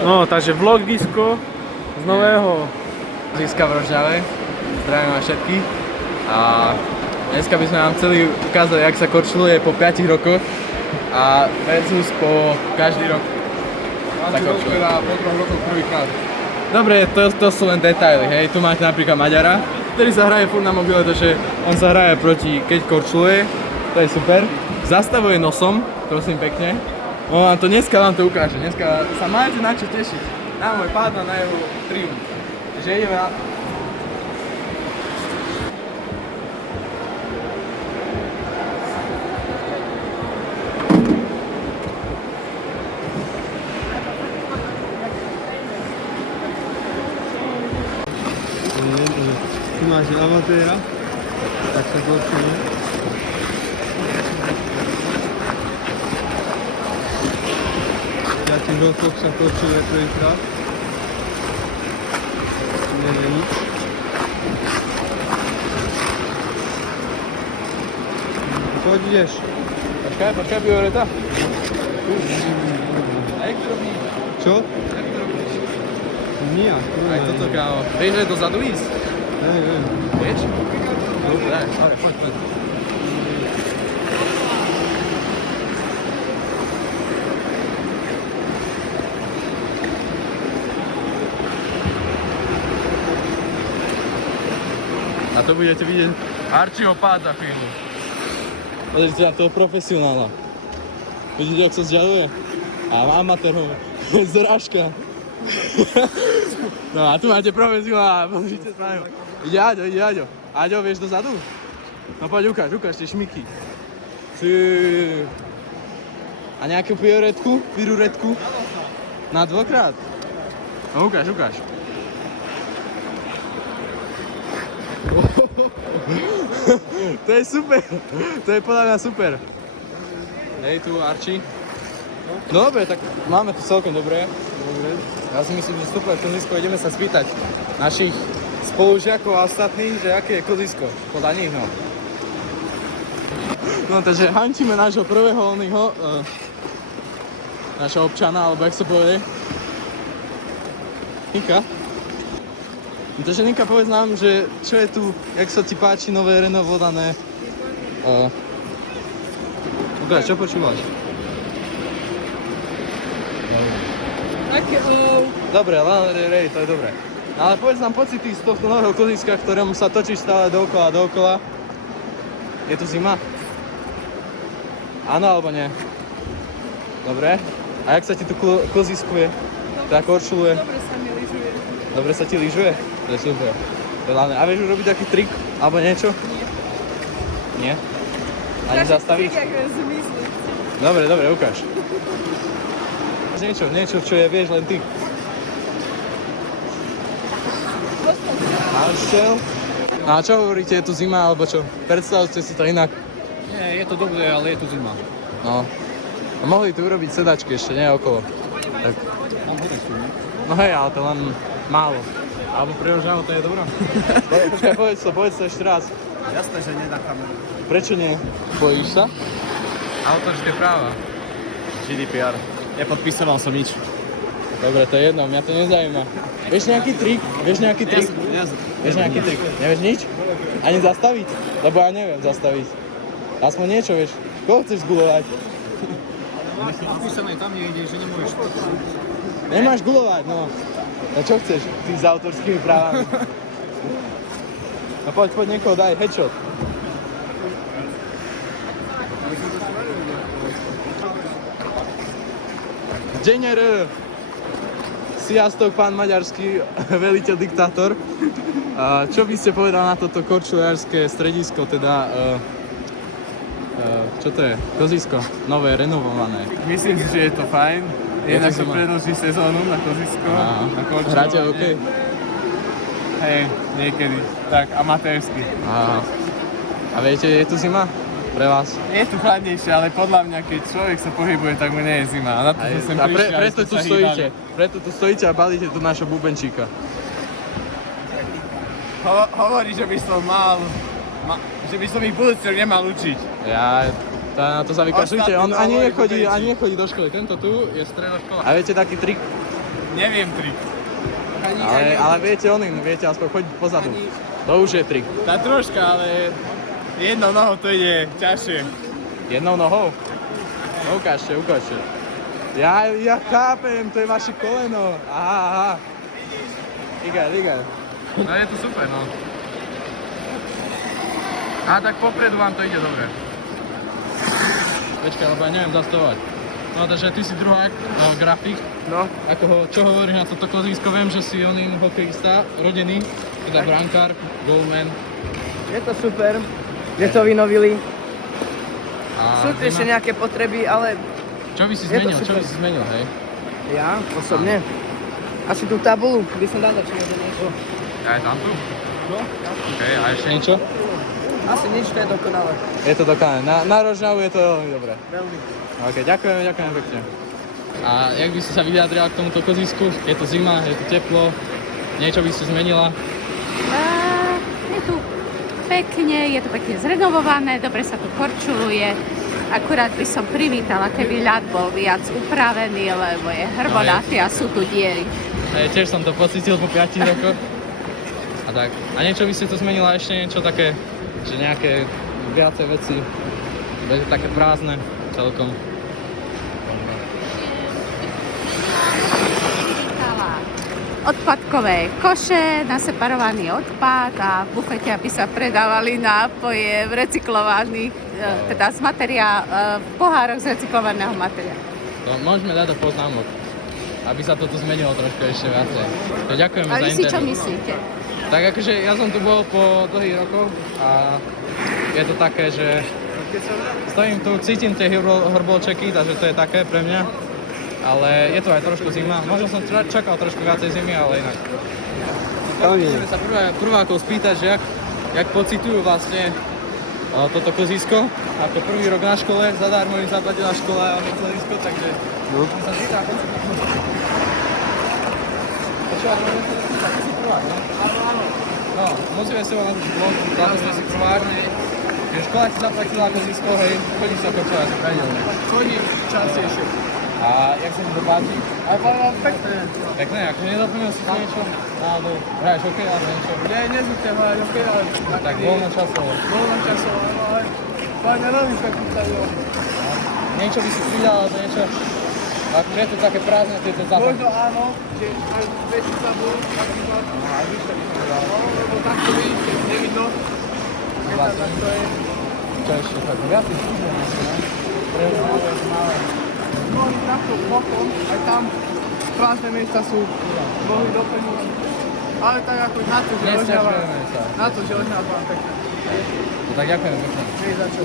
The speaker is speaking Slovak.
No, takže vlog disco z nového Získa v Rožňave. Zdravím vás všetkých. A dneska by sme vám chceli ukázať, jak sa korčuluje po 5 rokoch a versus po každý rok sa korčuluje. Po 3 rokoch prvýkrát. Dobre, to sú len detaily, hej. Tu máte napríklad Maďara, ktorý sa hraje furt na mobile, takže on sa hraje proti, keď korčuluje, to je super. Zastavuje nosom, prosím pekne. On vám to dneska vám to ukáže, dneska sa máte na čo tešiť. Na môj pád a na jeho triumf. Takže ideme na... Tu máš amatéra, tak sa korčuje. V 5 rokoch sa korčuje prvýkrát. Nie je nič. Poď ideš. Počkaj, Bioreta. A jak to robí? Čo? Jak to robíš? Nijak. Aj toto kávo. Vieš, že dozadu ísť? Neviem. Vieš? Dobre, poď. A to budete vidieť Archieho pád za chvíľu. Pozrite na toho profesionála. Vidíte, jak sa vzdialuje? A amatérov. Zrážka. No a tu máte profesionála. Pozrite sa na ňo. Ide Aďo. Aďo, vieš dozadu? No poď, ukáž tie šmiky. A nejakú piruretku? Na dvokrát? No ukáž. To je super, to je podľa mňa super. Hej, tu Archie. No dobre, tak máme to celkom dobre. Ja si myslím, že super kozisko, ideme sa spýtať našich spolužiakov a ostatných, že aké je kozisko, podľa nich, no. No takže hančíme nášho prvého našho občana, alebo jak sa povede. Nika. Takže Nika, povedz nám, že čo je tu, jak sa ti páči nové renovované... Čo počúvaš? Dobre, Lana Del Rey, to je dobré. Ale povedz nám pocity z tohto nového koziska, ktorému sa točíš stále dookola. Je tu zima? Áno alebo nie? Dobre. A jak sa ti tu koziskuje? Teda korčuluje? Dobre sa ti lyžuje? To je super. To je hlavné. A vieš urobiť taký trik? Alebo niečo? Nie. Nie? Ani zastaviť? Dobre, ukáž. Niečo, čo je, vieš, len ty. A čo hovoríte, je tu zima, alebo čo? Predstavte si to inak. Nie, je to dobré, ale je tu zima. No. A mohli tu urobiť sedačky ešte, nie okolo. Tak. Tam hore sú, ne? No hej, ale to len málo. Alebo pre Rožňavu to je dobré. Počkaj, povedz to ešte raz. Jasné, že nie na kameru. Prečo nie? Bojíš sa? Autorské práva. GDPR. Nepodpisoval som nič. Dobre, to je jedno, mňa to nezaujíma. Vieš nejaký trik? Vieš nejaký trik? Nevieš nič? Ani zastaviť? Lebo ja neviem zastaviť. Aspoň niečo, vieš. Koho chceš zgulovať? Napísané tam niekde, že nemôžeš. Nemáš gulovať, no. No čo chceš? Ty s autorskými právami. No poď niekoho daj, headshot. Deň Sziasztok, pán maďarský veliteľ, diktátor. Čo by ste povedal na toto korčuliarské stredisko, teda... čo to je? Kozisko, nové, renovované. Myslím si, že je to fajn. Jednak sa predĺží sezónu na kozisko. Na korčulovanie. Hráte hokej? Hej, niekedy. Tak, amatérsky. Aha. A viete, je tu zima? Pre vás? Je tu chladnejšie, ale podľa mňa, keď človek sa pohybuje, tak mu nie je zima. A na to som sem prišiel, aby preto sme tu sa stojíte. hýbali. Preto tu stojíte a balíte tu našho bubenčíka. Hovorí, že by som že by som ich budúci rok nemal učiť. Ja, na to sa vykašľujte. On ani Ostatní nechodí do školy. Tento tu je stredná škola. A viete taký trik? neviem trik. Ale viete oným, viete aspoň chodiť pozadu. To už je trik. Tá troška, ale jednou nohou to ide ťažšie. Jednou nohou? No, ukážte. Ja chápem, to je vaše koleno. Aha. Igaj. No je to super, no. A tak popredu vám to ide dobre. Počkaj, lebo ja neviem zastavovať. No, takže ty si druhák, no, grafik. No. Čo hovoríš na toto klasisko? Viem, že si oným hokejista, rodený, teda brankár, goalman. Je to super, že to vynovili. A Sú tu ešte nejaké potreby, ale Čo by si je to zmenil? Čo super. by si zmenil, hej? ja osobne asi tú tabulu by som dal či niečo. Aj tam tu? No, OK, a ešte niečo? asi nič, to je dokonalé. Je to dokázané. Na Rožňavu je to veľmi dobré. Veľmi. OK, ďakujem pekne. A jak by si sa vyjadrila k tomuto kozisku? Je to zima, je to teplo, niečo by si zmenila? Je tu pekne, je to pekne zrenovované, dobre sa tu korčuluje. Akurát by som privítala, keby ľad bol viac upravený, lebo je hrbonatý a sú tu diery. Tiež som to pocítil po 5 rokoch. A tak. A niečo by si to zmenila ešte niečo také, že nejaké viacej veci, bude také prázdne celkom. Odpadkové koše na separovaný odpad a v bufete, aby sa predávali nápoje v recyklovaných, teda v pohároch z recyklovaného materiálu. To môžeme dať do poznámok, aby sa toto zmenilo trošku ešte viacej. To ďakujeme A za vy si čo interview. myslíte? Tak akože ja som tu bol po dlhých rokoch a je to také, že stojím tu, cítim tie hrbolčeky, takže to je také pre mňa. Ale je to aj trošku zima. Možno som čakal trošku viacej zimy, ale inak. Chceme sa prvákov spýtať, že jak pocitujú vlastne toto kozisko. Ako prvý rok na škole, zadarmo im zaplatila škola a kozisko, takže som sa zvítal, ako si to počúvať, môžem sa spýtať, ty si prvák, no? Áno. No, musíme si volať blog, hlavne sme si prvák. Že škola ti zaplatila kozisko, hej, chodíš sa počúvať pravidelne. Chodím častejšie. A jak sa ti to páči? A pekné. Pekné, akože nedoplnil si to niečo? Náhodou. Hraješ hokej alebo niečo? Nie, nezvyknem hrať hokej, ale Tak voľnočasovo. voľnočasovo, áno, ale fajn, ja veľmi pekný stadión. Niečo by si pridal alebo niečo? Akože je to také prázdne, tieto zápasy. Možno áno, že aj väčší tabul, napríklad. A vyššie by som dal. No, lebo takto vidíte, nevidno. Keď tam Vlastne. takto je. Čo ešte tak? Viac tých služieb ešte, ne? Malé. No i takto bokom, aj tam prázdne miesta sú, mohli doplniť. Ale tak ako na to, že Nesťažujeme sa. na to, že odňávam pekne. Tak ďakujem pekne. Nie za čo.